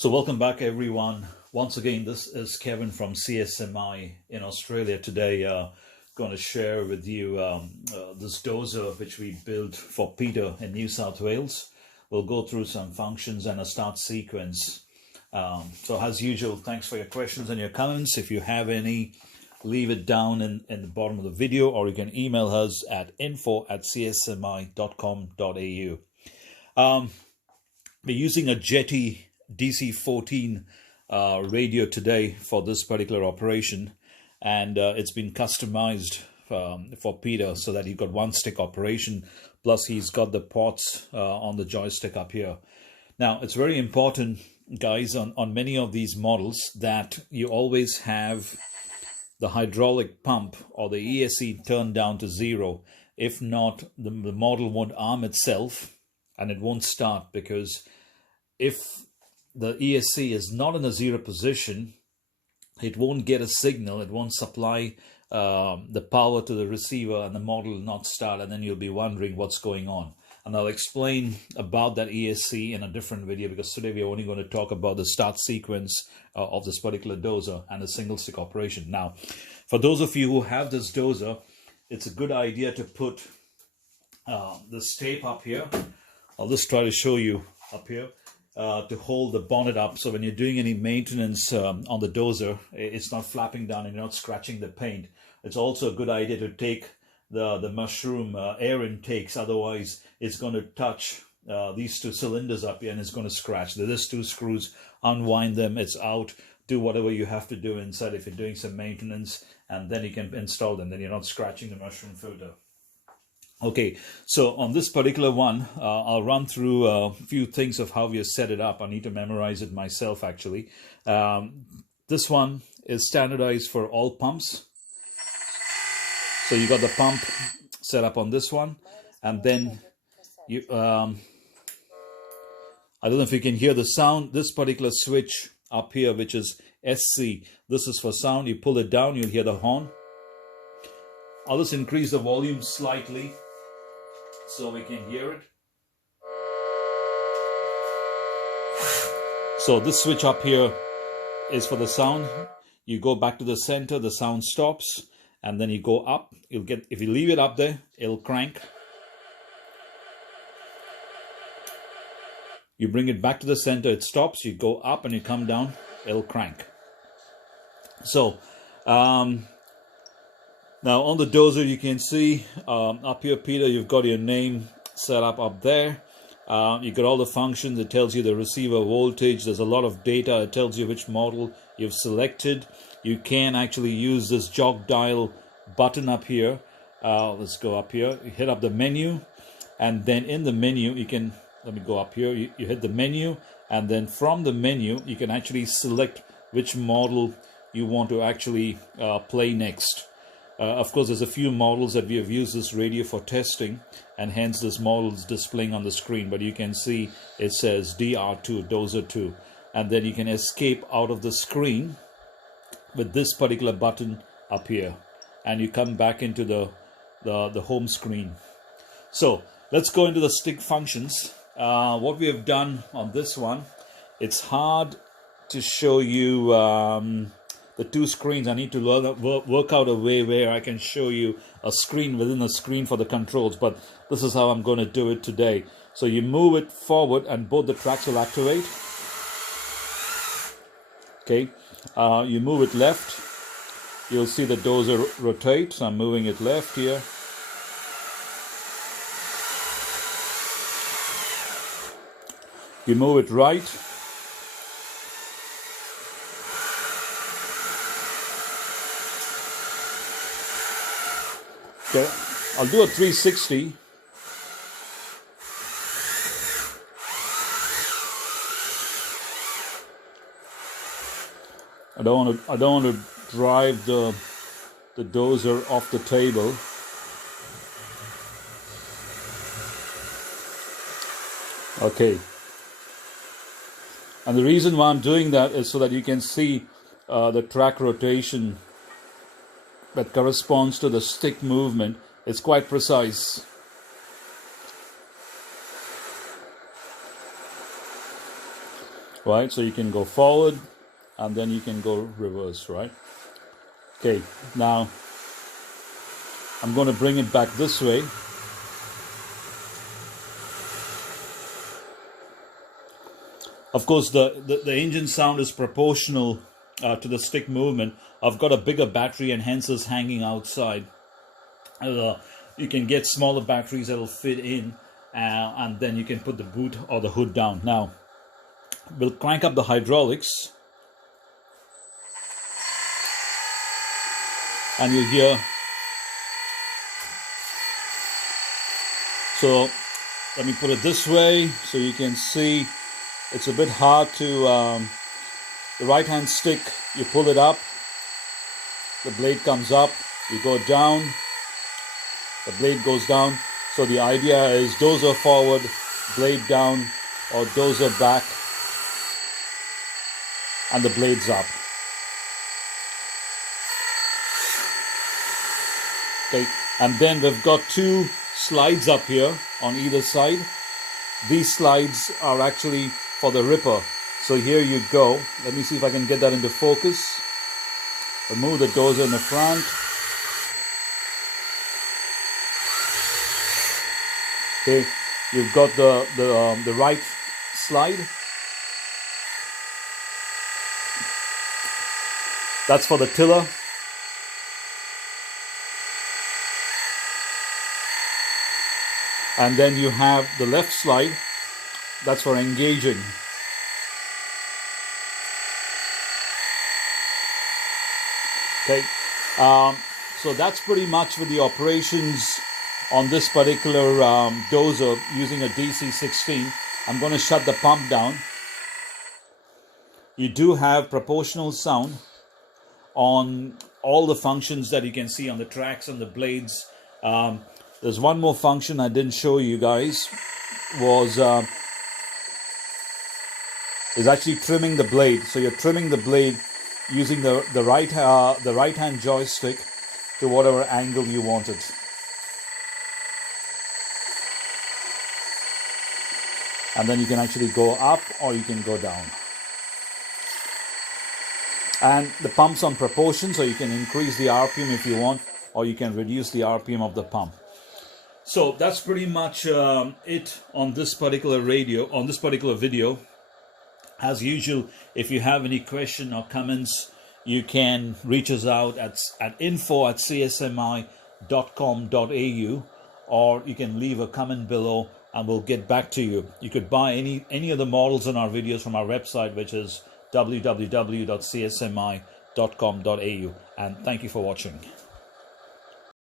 So welcome back everyone. Once again, this is Kevin from CSMI in Australia. Today going to share with you this dozer which we built for Peter in New South Wales. We'll go through some functions and a start sequence. So as usual, thanks for your questions and your comments. If you have any, leave it down in the bottom of the video, or you can email us at info@csmi.com.au. We're using a Jeti DC14 radio today for this particular operation, and it's been customized for Peter so that he's got one stick operation, plus he's got the ports on the joystick up here. Now it's very important, guys, on many of these models that you always have the hydraulic pump or the ESC turned down to 0. If not, the model won't arm itself and it won't start, because if the ESC is not in a 0 position, it won't get a signal, it won't supply the power to the receiver, and the model will not start, and then you'll be wondering what's going on. And I'll explain about that ESC in a different video, because today we're only going to talk about the start sequence of this particular dozer and the single stick operation. Now, for those of you who have this dozer, it's a good idea to put this tape up here. I'll just try to show you up here. To hold the bonnet up, so when you're doing any maintenance on the dozer, it's not flapping down and you're not scratching the paint. It's also a good idea to take the mushroom air intakes, otherwise it's going to touch these two cylinders up here and it's going to scratch. There's 2 screws, unwind them, it's out. Do whatever you have to do inside if you're doing some maintenance, and then you can install them, then you're not scratching the mushroom filter. Okay, so on this particular one, I'll run through a few things of how we set it up. I need to memorize it myself, actually. This one is standardized for all pumps. So you got the pump set up on this one, and then you, I don't know if you can hear the sound. This particular switch up here, which is SC, this is for sound. You pull it down, you'll hear the horn. I'll just increase the volume slightly so we can hear it. So this switch up here is for the sound. You go back to the center, the sound stops, and then you go up. You'll get, if you leave it up there, it'll crank. You bring it back to the center, it stops. You go up and you come down, it'll crank. So now on the dozer, you can see up here, Peter, you've got your name set up there. You got all the functions. It tells you the receiver voltage. There's a lot of data. It tells you which model you've selected. You can actually use this jog dial button up here. Let's go up here. You hit up the menu, and then in the menu, you can, let me go up here. You hit the menu, and then from the menu, you can actually select which model you want to actually play next. Of course, there's a few models that we have used this radio for testing, and hence this model is displaying on the screen. But you can see it says DR2, Dozer 2. And then you can escape out of the screen with this particular button up here. And you come back into the home screen. So let's go into the stick functions. What we have done on this one, it's hard to show you the 2 screens. I need to work out a way where I can show you a screen within a screen for the controls, but this is how I'm going to do it today. So you move it forward and both the tracks will activate. Okay, you move it left, you'll see the dozer rotate. So I'm moving it left here. You move it right. Okay, I'll do a 360. I don't want to drive the dozer off the table. Okay. And the reason why I'm doing that is so that you can see the track rotation that corresponds to the stick movement. It's quite precise. right? So you can go forward and then you can go reverse, right? Okay, now I'm going to bring it back this way. Of course, the engine sound is proportional to the stick movement. I've got a bigger battery and hence is hanging outside. You can get smaller batteries that will fit in, and then you can put the boot or the hood down. Now, we'll crank up the hydraulics. And you hear. So, let me put it this way so you can see. It's a bit hard to, the right hand stick, you pull it up, the blade comes up, you go down, the blade goes down. So the idea is dozer forward, blade down, or dozer back, and the blade's up. Okay, and then we've got two slides up here on either side. These slides are actually for the ripper. So here you go. Let me see if I can get that into focus. Remove the dozer in the front. Okay, you've got the right slide. That's for the tiller. And then you have the left slide. That's for engaging. Okay, so that's pretty much with the operations on this particular dozer using a DC16. I'm going to shut the pump down. You do have proportional sound on all the functions that you can see on the tracks and the blades. There's one more function I didn't show you guys, is actually trimming the blade. So you're trimming the blade using the right hand joystick to whatever angle you want it. And then you can actually go up or you can go down. And the pump's on proportion, so you can increase the RPM if you want, or you can reduce the RPM of the pump. So that's pretty much it on this particular video. As usual, if you have any question or comments, you can reach us out at info@csmi.com.au, or you can leave a comment below and we'll get back to you. You could buy any of the models in our videos from our website, which is www.csmi.com.au. And thank you for watching.